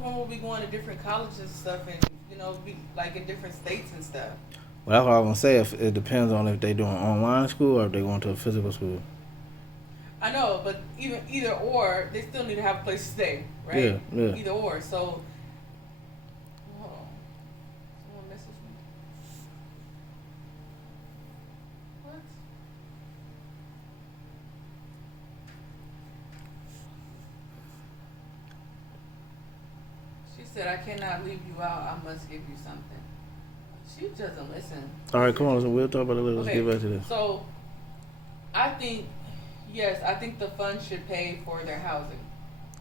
of them will be going to different colleges and stuff, and be like in different states and stuff. Well, that's what I was gonna say. If it depends on if they doing online school or if they going to a physical school. I know, but either or, they still need to have a place to stay, right? Yeah, yeah. Either or. So, hold on. Someone messaged me. What? She said, "I cannot leave you out. I must give you something." She doesn't listen. All right, come on. So we'll talk about it later. Let's Okay, get back to this. so I think, yes, I think the fund should pay for their housing.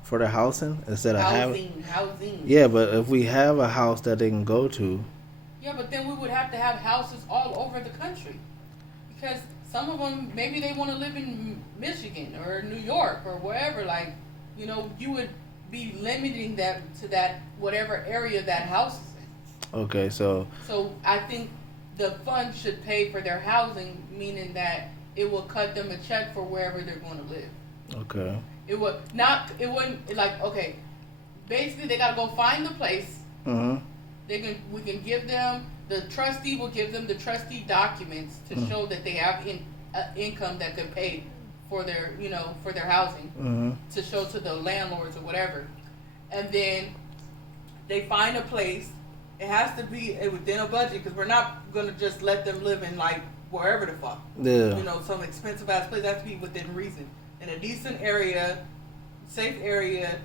For their housing instead of having. Housing. Yeah, but if we have a house that they can go to. Yeah, but then we would have to have houses all over the country, because some of them, maybe they want to live in Michigan or New York or wherever. Like, you would be limiting them to that whatever area that house is in. Okay, so. So I think the fund should pay for their housing, meaning that it will cut them a check for wherever they're going to live. Okay. It wouldn't like, okay, basically they gotta go find the place. Mhm. We can give them, the trustee will give them the trustee documents to show that they have income that could pay for their, for their housing, to show to the landlords or whatever. And then they find a place. It has to be within a budget, because we're not gonna just let them live in like wherever the fuck. Yeah. Some expensive ass place. It has to be within reason. In a decent area, safe area,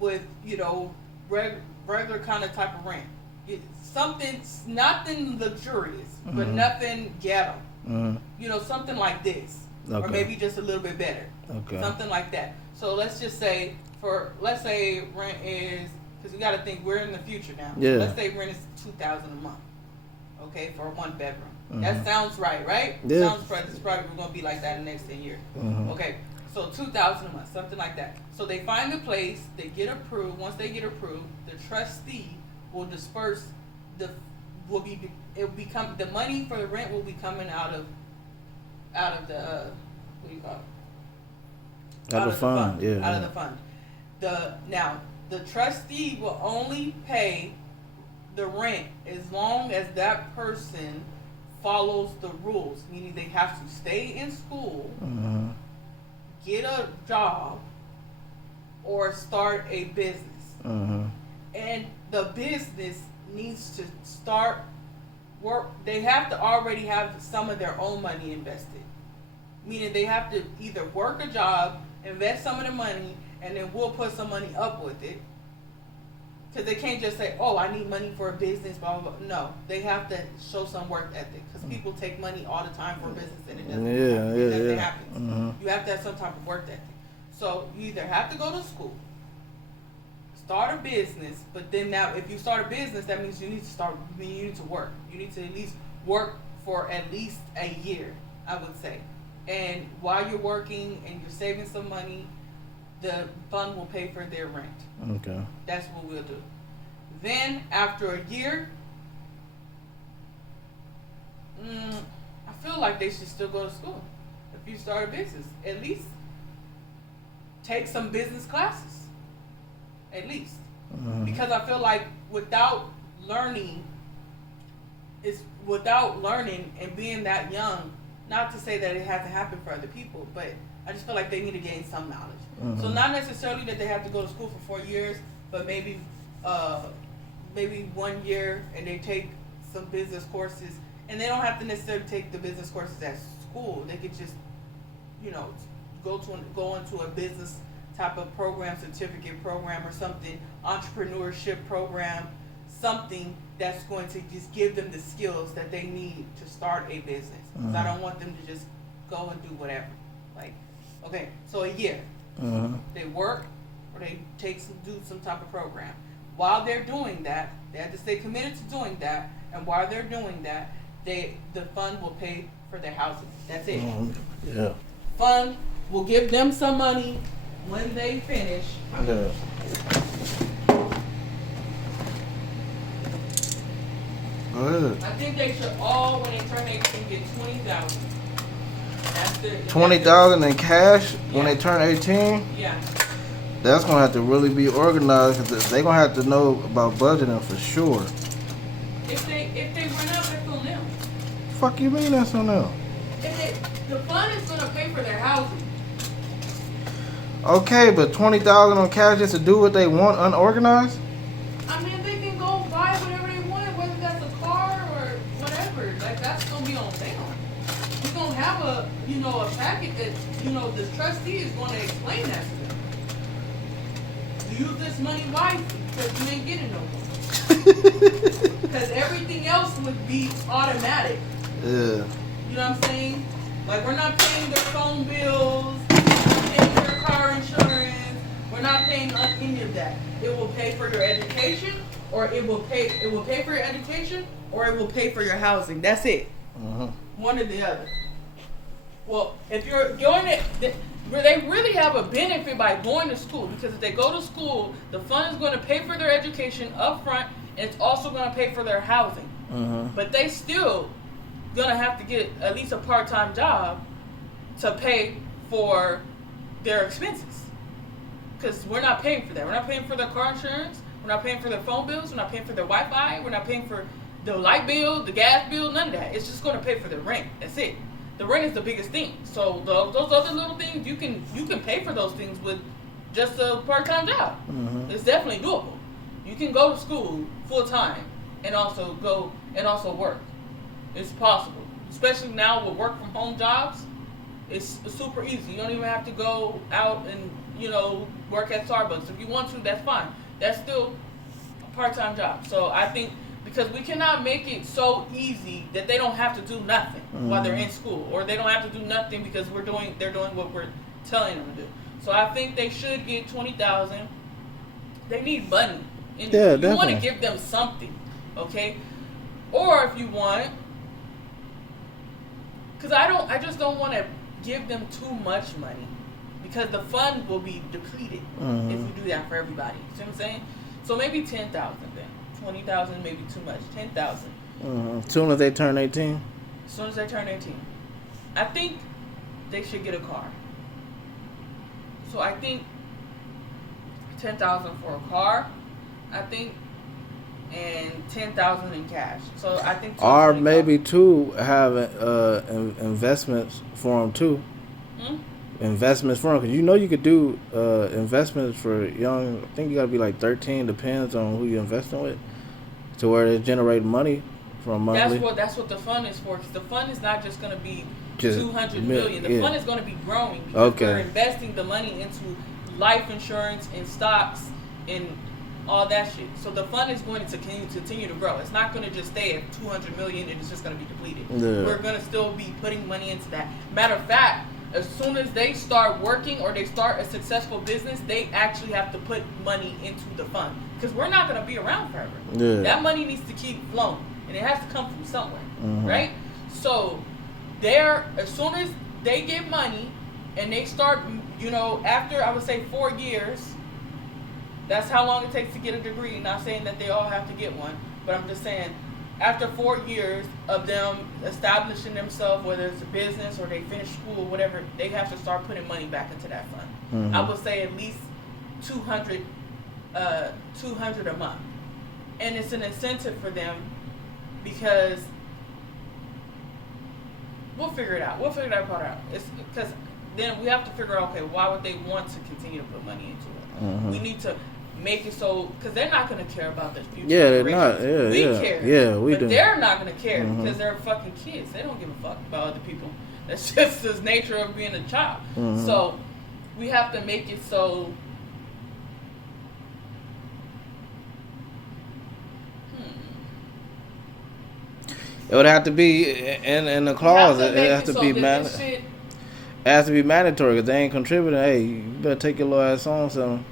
with regular kind of type of rent. Something, nothing luxurious, but nothing ghetto. Something like this, or maybe just a little bit better. Okay. Something like that. So let's just say let's say rent is, because you got to think we're in the future now. Yeah. So let's say rent is $2,000 a month. Okay, for a 1-bedroom. That sounds right? Yeah. Sounds right. It's probably going to be like that in the next 10 years. Okay. So $2,000 a month, something like that. So they find a place, they get approved. Once they get approved, the trustee will disperse the money for the rent will be coming out of the what do you call it? Out of the fund, yeah. Out of the fund. The trustee will only pay the rent as long as that person follows the rules, meaning they have to stay in school, get a job, or start a business. And the business needs to start work. They have to already have some of their own money invested, meaning they have to either work a job, invest some of the money, and then we'll put some money up with it. Because they can't just say, "Oh, I need money for a business," blah, blah, blah. No, they have to show some work ethic, because people take money all the time for a business and it doesn't happen. You have to have some type of work ethic. So you either have to go to school, start a business, but then now if you start a business, that means you need to work. You need to at least work for at least a year, I would say. And while you're working and you're saving some money, the fund will pay for their rent. Okay. That's what we'll do. Then after a year, I feel like they should still go to school. If you start a business, at least take some business classes. At least. Because I feel like without learning and being that young, not to say that it has to happen for other people, but I just feel like they need to gain some knowledge. So not necessarily that they have to go to school for 4 years, but maybe 1 year and they take some business courses, and they don't have to necessarily take the business courses at school. They could just, go into a business type of program, certificate program or something, entrepreneurship program, something that's going to just give them the skills that they need to start a business. Because I don't want them to just go and do whatever. Like, okay, so a year. They work or they do some type of program. While they're doing that, they have to stay committed to doing that. And while they're doing that, the fund will pay for their housing. That's it. Yeah. Fund will give them some money when they finish. Yeah. Go ahead. I think they should all, when they turn 18, get $20,000. That's the 20,000 in cash when they turn 18. Yeah. That's gonna have to really be organized because they gonna have to know about budgeting for sure. If they run out, that's on them. Fuck you mean that's on them? The fund is gonna pay for their housing. Okay, but 20,000 on cash just to do what they want unorganized? I mean, they can go buy whatever they want, whether that's a car or whatever. Like, that's gonna be on them. We're gonna have a packet that, the trustee is gonna explain that to them. Use this money wisely, because you ain't getting no more. Because everything else would be automatic. Yeah. You know what I'm saying? Like, we're not paying their phone bills, we're not paying their car insurance, we're not paying any of that. It will pay for your education, or it will pay for your education, or it will pay for your housing. That's it. Uh-huh. One or the other. Well, if you're going to, they really have a benefit by going to school, because if they go to school, the fund is going to pay for their education up front, and it's also going to pay for their housing. Uh-huh. But they still gonna have to get at least a part-time job to pay for their expenses, because we're not paying for that. We're not paying for their car insurance, we're not paying for their phone bills, we're not paying for their Wi-Fi, we're not paying for the light bill, the gas bill, none of that. It's just going to pay for the rent. That's it. The rent is the biggest thing. So those other little things, you can pay for those things with just a part-time job. Mm-hmm. It's definitely doable. You can go to school full-time and also work. It's possible, especially now with work-from-home jobs. It's super easy. You don't even have to go out and work at Starbucks. If you want to, that's fine. That's still a part-time job. So I think, because we cannot make it so easy that they don't have to do nothing while they're in school, or they don't have to do nothing because they're doing what we're telling them to do. So I think they should get 20,000. They need money. And Yeah, you definitely. want to give them something, okay? Or if you want, because I just don't want to give them too much money, because the fund will be depleted if we do that for everybody. You see what I'm saying? So maybe 10,000 then. 20,000 maybe too much. 10,000. As soon as they turn 18. As soon as they turn 18. I think they should get a car. So I think 10,000 for a car, I think, and 10,000 in cash. So I think. Or maybe too have investments for them too. Investments for them, because you could do investments for young. I think you gotta be like 13. Depends on who you're investing with, to where they generate money from monthly. That's what the fund is for. Because the fund is not just gonna be Just 200 million. The yeah. fund is gonna be growing, because Okay. we're investing the money into life insurance and stocks and all that shit. So the fund is going to continue to grow. It's not going to just stay at 200 million and it's just going to be depleted. Yeah. We're going to still be putting money into that. Matter of fact, as soon as they start working or they start a successful business, they actually have to put money into the fund, because we're not going to be around forever. Yeah. That money needs to keep flowing, and it has to come from somewhere, right? So as soon as they get money and they start, after, I would say 4 years, that's how long it takes to get a degree. Not saying that they all have to get one, but I'm just saying, after 4 years of them establishing themselves, whether it's a business or they finish school, whatever, they have to start putting money back into that fund. I would say at least 200 a month. And it's an incentive for them, because we'll figure it out. We'll figure that part out. It's because then we have to figure out, okay, why would they want to continue to put money into it? We need to make it so, because they're not going to care about the future. Yeah, they're not. generations. Yeah, we yeah. care. Yeah, we but do. they're not going to care because they're fucking kids. They don't give a fuck about other people. That's just the nature of being a child. So we have to make it so. It would have to be in the clause. It has to be It has to be mandatory, because they ain't contributing. Hey, you better take your little ass on something.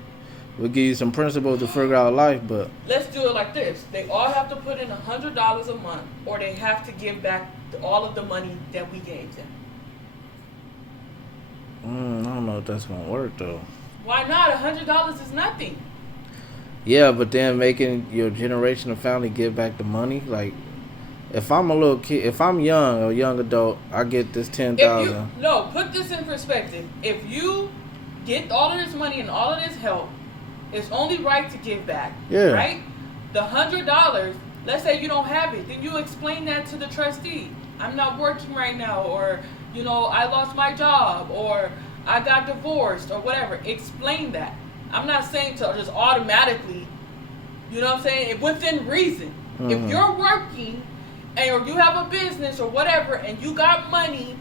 We'll give you some principles to figure out life, but let's do it like this. They all have to put in $100 a month, or they have to give back all of the money that we gave them. I don't know if that's gonna work though. Why not? $100 is nothing. Yeah, but then making your generation of family give back the money, like if I'm a little kid, if I'm young or young adult, I get this 10,000. No, put this in perspective. If you get all of this money and all of this help, it's only right to give back. Yeah. Right? The $100, let's say you don't have it, then you explain that to the trustee. I'm not working right now, or, I lost my job, or I got divorced, or whatever. Explain that. I'm not saying to just automatically, you know what I'm saying? Within reason. Mm-hmm. If you're working or you have a business or whatever and you got money,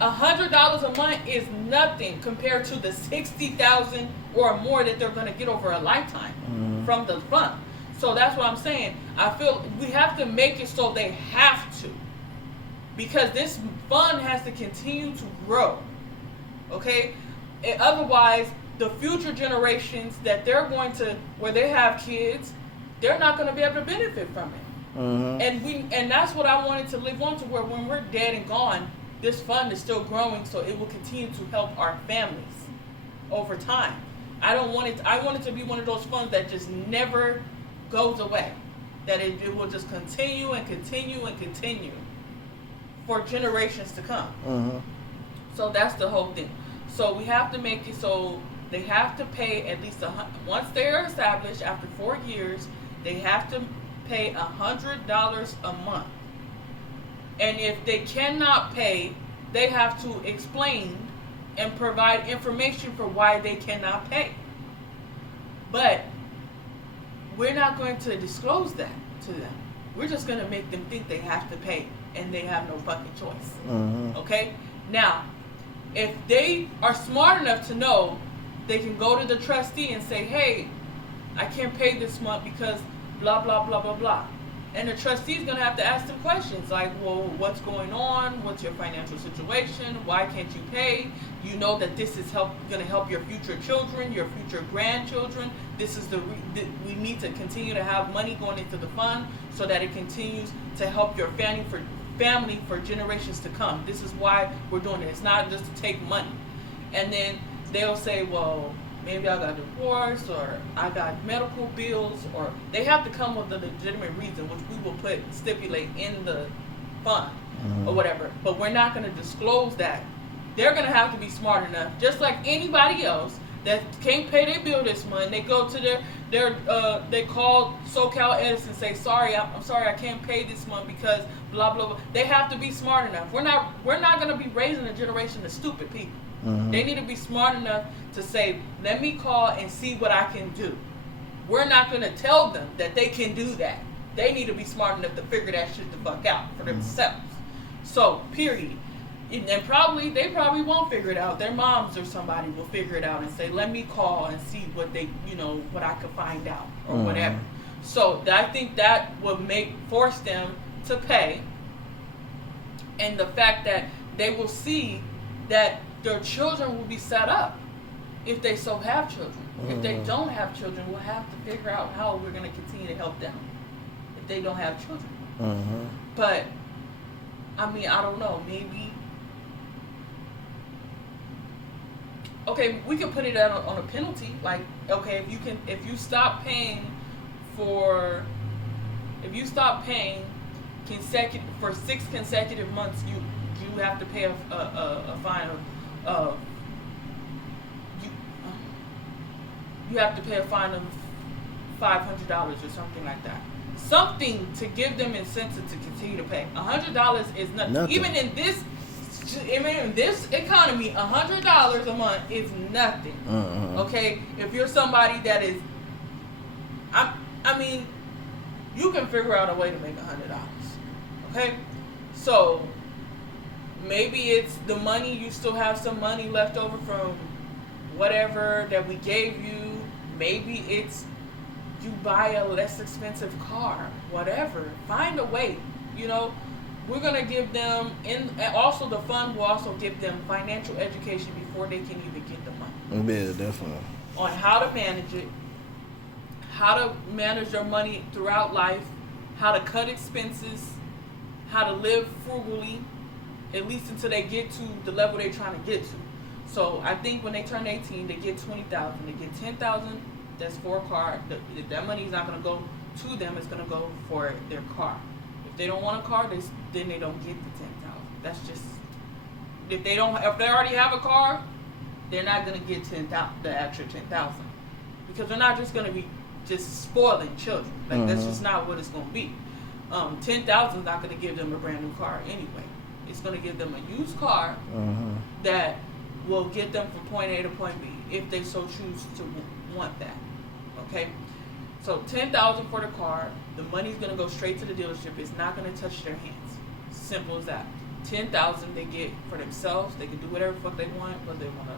$100 a month is nothing compared to the $60,000 or more that they're going to get over a lifetime from the fund. So that's what I'm saying. I feel we have to make it so they have to, because this fund has to continue to grow. Okay? And otherwise, the future generations that they're going to, where they have kids, they're not going to be able to benefit from it. Mm-hmm. And that's what I wanted to live on, to where when we're dead and gone, this fund is still growing, so it will continue to help our families over time. I want it to be one of those funds that just never goes away. That it will just continue and continue and continue for generations to come. Mm-hmm. So that's the whole thing. So we have to make it so they have to pay at least once they're established after 4 years, they have to pay $100 a month. And if they cannot pay, they have to explain and provide information for why they cannot pay. But we're not going to disclose that to them. We're just going to make them think they have to pay, and they have no fucking choice. Mm-hmm. Okay? Now, if they are smart enough to know, they can go to the trustee and say, hey, I can't pay this month because blah, blah, blah, blah, blah. And the trustee's going to have to ask them questions like, well, what's going on? What's your financial situation? Why can't you pay? You know that this is going to help your future children, your future grandchildren. This is we need to continue to have money going into the fund so that it continues to help your family for generations to come. This is why we're doing it. It's not just to take money. And then they'll say, well, maybe I got divorced, or I got medical bills, or they have to come with a legitimate reason, which we will stipulate in the fund or whatever. But we're not going to disclose that. They're going to have to be smart enough, just like anybody else that can't pay their bill this month. They go to they call SoCal Edison and say, sorry, I'm sorry, I can't pay this month because blah, blah, blah. They have to be smart enough. We're not going to be raising a generation of stupid people. Mm-hmm. They need to be smart enough to say, let me call and see what I can do. We're not going to tell them that they can do that. They need to be smart enough to figure that shit the fuck out for themselves. So, period. And they probably won't figure it out. Their moms or somebody will figure it out and say, let me call and see what what I could find out or whatever. So I think that would force them to pay. And the fact that they will see that their children will be set up if they so have children. If they don't have children, we'll have to figure out how we're going to continue to help them if they don't have children. But, I mean, I don't know, maybe. Okay, we can put it out on a penalty. Like, okay, if you stop paying for 6 consecutive months, you have to pay a fine of you have to pay a fine of $500 or something like that. Something to give them incentive to continue to pay. $100 is nothing. Even in this economy, $100 a month is nothing. Okay, if you're somebody that is, I mean, you can figure out a way to make $100. Okay, so maybe it's the money, you still have some money left over from whatever that we gave you. Maybe it's you buy a less expensive car, whatever. Find a way, We're going to give them, and also the fund will also give them financial education before they can even get the money. Yeah, definitely. On how to manage it, how to manage their money throughout life, how to cut expenses, how to live frugally, at least until they get to the level they're trying to get to. So I think when they turn 18, they get $20,000. They get $10,000. That's for a car. That money is not going to go to them. It's going to go for their car. If they don't want a car, then they don't get the $10,000. That's just if they already have a car, they're not gonna get the extra 10,000, because they're not just gonna be just spoiling children. Like that's just not what it's gonna be. 10,000 is not gonna give them a brand new car anyway. It's gonna give them a used car that will get them from point A to point B if they so choose to want that. Okay, so 10,000 for the car. The money's gonna go straight to the dealership. It's not gonna touch their hands. Simple as that. 10,000 they get for themselves. They can do whatever the fuck they want, whether they wanna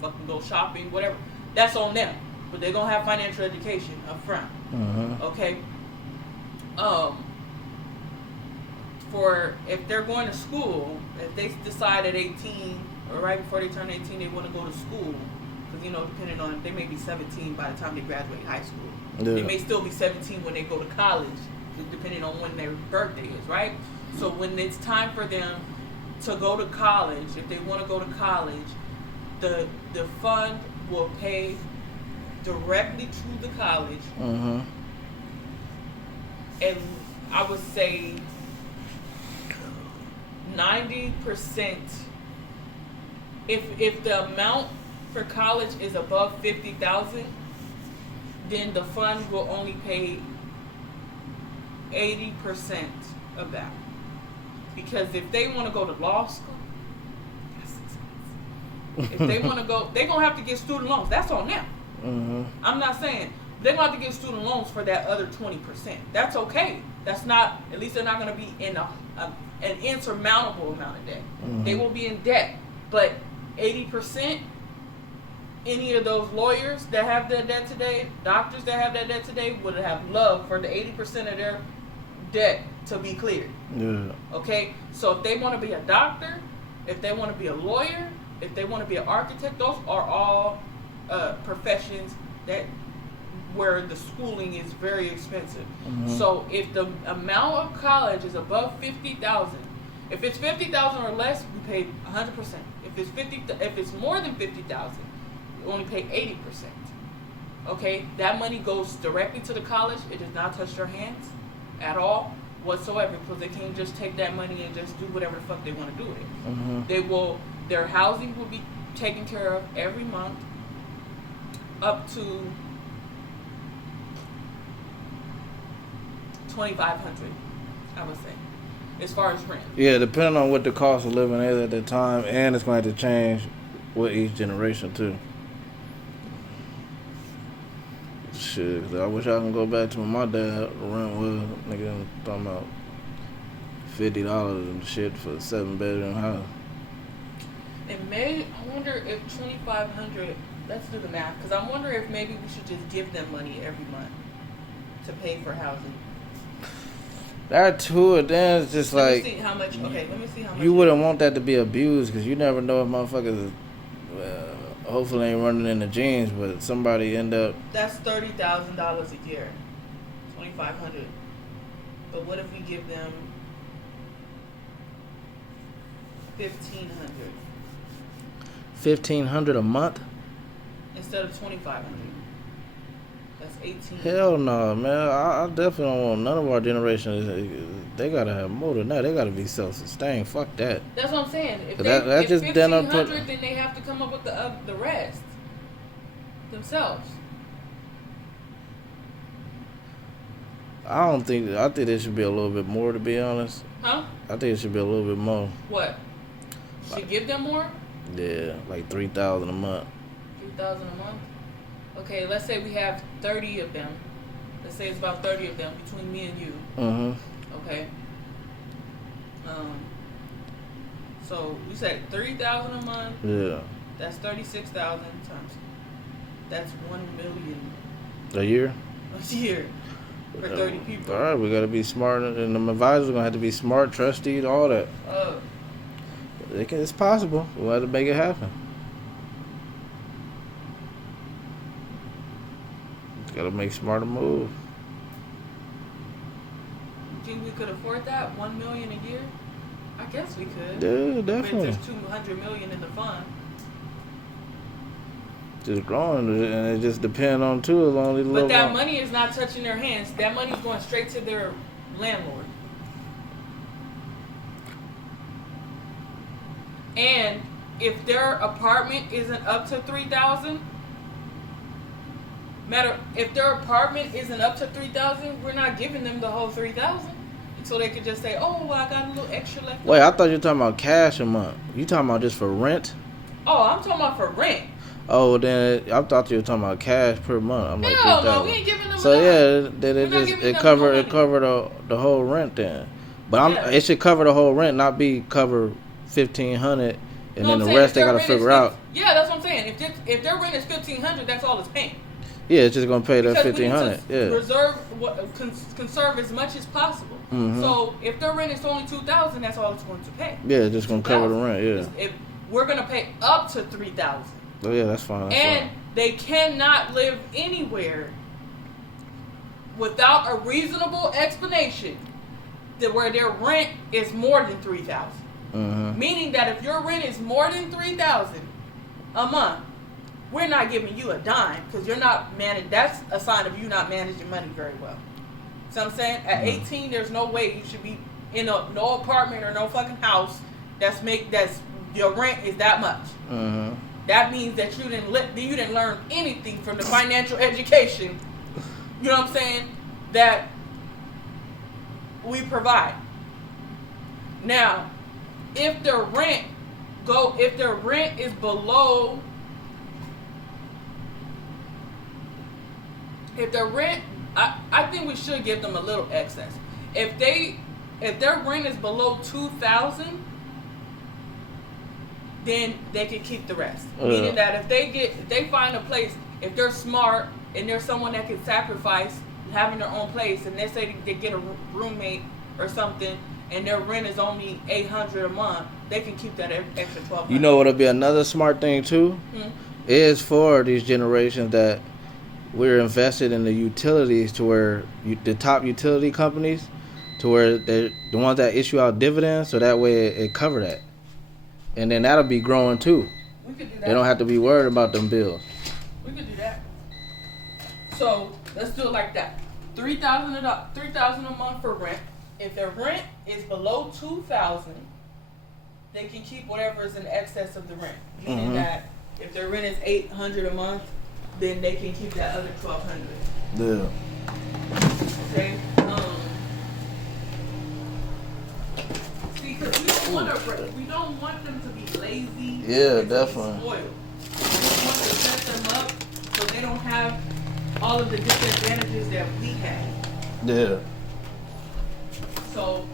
fucking go shopping, whatever. That's on them. But they're gonna have financial education up front. Okay. For if they're going to school, if they decide at 18 or right before they turn 18 they want to go to school, because depending on, they may be 17 by the time they graduate high school. They may still be 17 when they go to college, depending on when their birthday is, right? So when it's time for them to go to college, if they want to go to college, the fund will pay directly to the college, and I would say 90%. If the amount for college is above 50,000, then the fund will only pay 80% of that. Because if they want to go to law school, that's expensive. If they want to go, they're gonna have to get student loans. That's on them. I'm not saying they're gonna have to get student loans for that other 20%. That's okay. That's not. At least they're not gonna be in an insurmountable amount of debt. They will be in debt, but 80%. Any of those lawyers that have that debt today, doctors that have that debt today, would have loved for the 80% of their debt to be cleared. Okay? So if they want to be a doctor, if they want to be a lawyer, if they want to be an architect, those are all professions that where the schooling is very expensive. So if the amount of college is above 50,000, if it's 50,000 or less, we pay 100%. If it's more than 50,000, you only pay 80%. Okay, that money goes directly to the college. It does not touch their hands at all whatsoever, because they can't just take that money and just do whatever the fuck they want to do with it. Their housing will be taken care of every month up to $2,500, I would say, as far as rent. Yeah, depending on what the cost of living is at the time, and it's going to have to change with each generation too. Shit, 'cause I wish I can go back to when my dad rent was, nigga, I'm talking about $50 and shit for a 7-bedroom house. I wonder if 2,500. Let's do the math, because I wonder if maybe we should just give them money every month to pay for housing. That too, and then it's just Let like, me see how much. Okay, let me see how much. you wouldn't want that to be abused, because you never know if motherfuckers, hopefully ain't running in the jeans, but somebody end up. That's $30,000 a year. 2,500. But what if we give them 1,500 $1,500 a month? instead of 2,500? That's 18. Hell no, man. I definitely don't want none of our generation. They gotta have more than that. They gotta be self-sustained. Fuck that. That's what I'm saying. If That just then I put. 1,500, then they have to come up with the rest themselves. I think it should be a little bit more, to be honest. Huh? I think it should be a little bit more. What? Should give them more? Yeah, like $3,000 a month. 3,000 a month. Okay, let's say we have 30 of them. Let's say it's about 30 of them between me and you. Okay. So you said 30,000 a month. Yeah. That's 36,000 times. That's 1 million A year? a year for 30 people. All right, we gotta be smart, and the advisors gonna have to be smart, trustees, all that. It's possible. We'll have to make it happen. Gotta make smarter moves. Think we could afford that? 1 million a year? I guess we could. Yeah, But definitely. there's 200 million in the fund. Just growing, and it just depends on too. As long as But that money is not touching their hands. That money is going straight to their landlord. And if their apartment isn't up to 3,000, if their apartment isn't up to 3,000, we're not giving them the whole 3,000. So they could just say, "Oh, well, I got a little extra left." Wait, I thought you were talking about cash a month. You talking about just for rent? Oh, I'm talking about for rent. Oh, then I thought you were talking about cash per month. I'm like, Hell no, we ain't giving them. so enough. yeah, then We're not giving it them cover no it cover the whole rent then. But Yeah. it should cover the whole rent, not be cover 1,500, and No, then I'm the saying rest if they their gotta rent is figure out. Yeah, that's what I'm saying. If their rent is 1,500, that's all it's paying. Yeah, it's just gonna pay that Because we need 1,500. to Yeah. reserve conserve as much as possible. Mhm. So if their rent is only 2,000, that's all it's going to pay. Yeah, it's just gonna cover the rent. Yeah. If we're gonna pay up to 3,000, Oh yeah, that's fine. That's and fine. they cannot live anywhere without a reasonable explanation that where their rent is more than 3,000. Mhm. Meaning that if your rent is more than 3,000 a month, we're not giving you a dime because you're not managed. That's a sign of you not managing money very well. So I'm saying at 18, there's no way you should be in no apartment or no fucking house that's your rent is that much. Mhm. That means that you didn't learn anything from the financial education. You know what I'm saying? That we provide. Now, if their rent is below, I think we should give them a little excess. If their rent is below 2,000, then they can keep the rest. Meaning that if they find a place, if they're smart and there's someone that can sacrifice having their own place, and they say they get a roommate or something, and their rent is only $800 a month, they can keep that extra $1,200. You know what'll be another smart thing too? Is for these generations that we're invested in the utilities to where the top utility companies, to where they're the ones that issue out dividends, so that way it cover that. And then that'll be growing too. We could do that. They don't have to be worried about them bills. We could do that. So let's do it like that. $3,000 a month for rent. If their rent is below 2,000, they can keep whatever is in excess of the rent. Meaning that if their rent is $800 a month, then they can keep that other $1,200. Yeah. Okay. See, because we don't want them to be lazy. Yeah, and to be definitely. spoiled. We want to set them up so they don't have all of the disadvantages that we have. Yeah. So,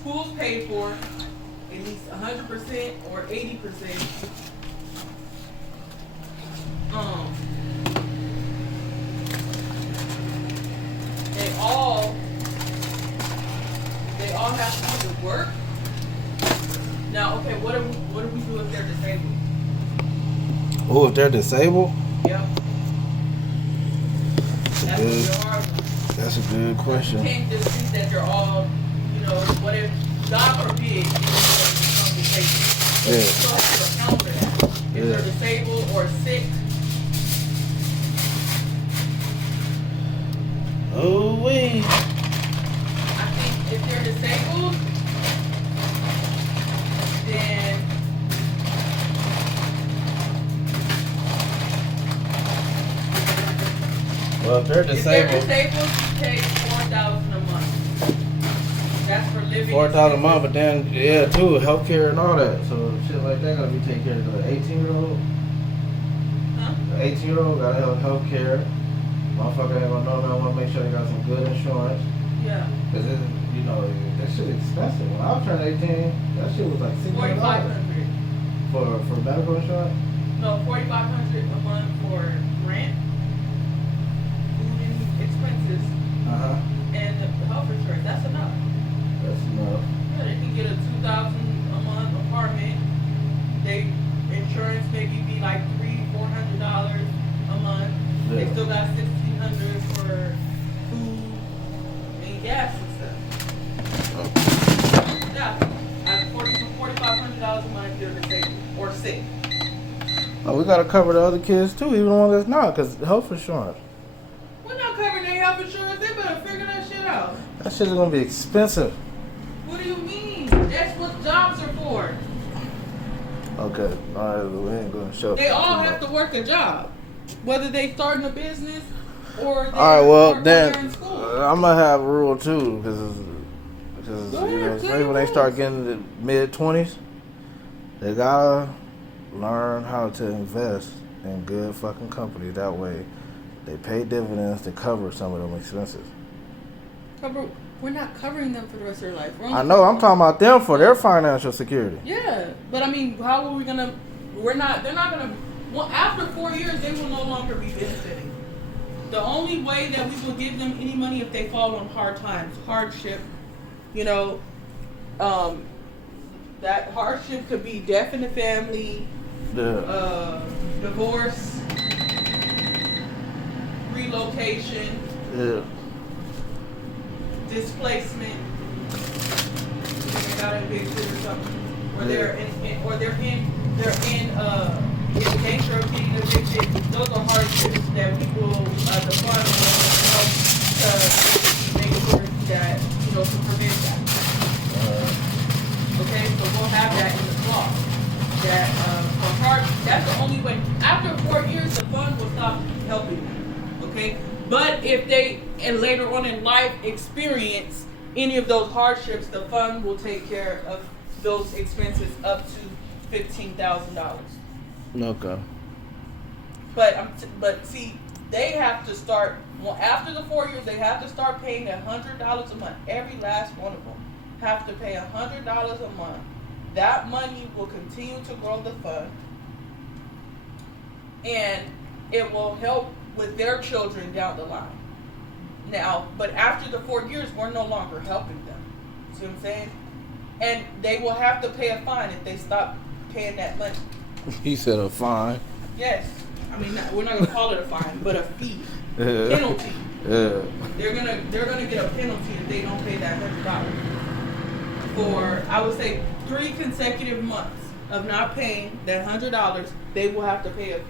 schools pay for at least 100% or 80%. They all have to do the work. Now, okay, what do we do if they're disabled? Oh, if they're disabled? Yep. That's good. a hard one. That's a good You question. can't just think that they're all, what if, God forbid, you become disabled. Yeah. You still have to account for that. If Yeah. they're disabled or sick. Oh, wait. I think if they're disabled, then Well, if they're if they're disabled, you pay $4,000 a month. That's for living. 4,000 a month, but then yeah, too, healthcare and all that. So shit like that gotta be taken care of. The 18-year-old, Huh? the 18-year-old gotta have healthcare. Motherfucker ain't gonna know now. Wanna make sure they got some good insurance. Yeah. Cause it, that shit expensive. When I turned 18, that shit was like $600 $4,500. for medical insurance. No, $4,500 a month for rent, food and expenses, and the health insurance. That's enough. That's enough. Yeah, they can get a $2,000 a month apartment. They insurance maybe be like $300-$400 a month. Yeah. They still got $1,600 for food and gas and stuff. Yeah, at $4,500 a month if you're disabled or sick. Oh, we gotta cover the other kids too, even the ones that's not, cause health insurance. We're not covering their health insurance. They better figure that shit out. That shit is gonna be expensive. What do you mean? That's what jobs are for. Okay, all right, we ain't gonna show. They all have to work a job, whether they starting a business or they All right, well or then they're in school. I'm gonna have a rule too, because Go you know, ahead, say especially when they your start rules. getting to mid-20s, they gotta learn how to invest in good fucking company. That way, they pay dividends to cover some of them expenses. We're not covering them for the rest of their life. We're only I know. I'm covering talking about them for their financial security. Yeah, but I mean, how are we gonna? We're not. They're not gonna. Well, after 4 years, they will no longer be benefiting. The only way that we will give them any money if they fall on hard times, hardship. You know, that hardship could be death in the family, Yeah. divorce, relocation, Yeah. displacement. They got evicted or something, or Yeah. they're in danger of getting evicted. Those are hardships that people, the fund will help to make sure that to prevent that. Okay, so we'll have that in the clause. That for hard, that's the only way. After 4 years, the fund will stop helping them. Okay, but if they and later on in life experience any of those hardships, the fund will take care of those expenses up to $15,000. Okay. But see, they have to start. Well, after the 4 years, they have to start paying $100 a month. Every last one of them have to pay $100 a month. That money will continue to grow the fund, and it will help with their children down the line. Now, but after the 4 years, we're no longer helping them. See what I'm saying? And they will have to pay a fine if they stop paying that money. He said a fine. Yes. I mean, we're not gonna call it a fine, but a fee, Yeah. penalty. Yeah. They're gonna get a penalty if they don't pay that $100 for, I would say, 3 consecutive months of not paying that $100. They will have to pay a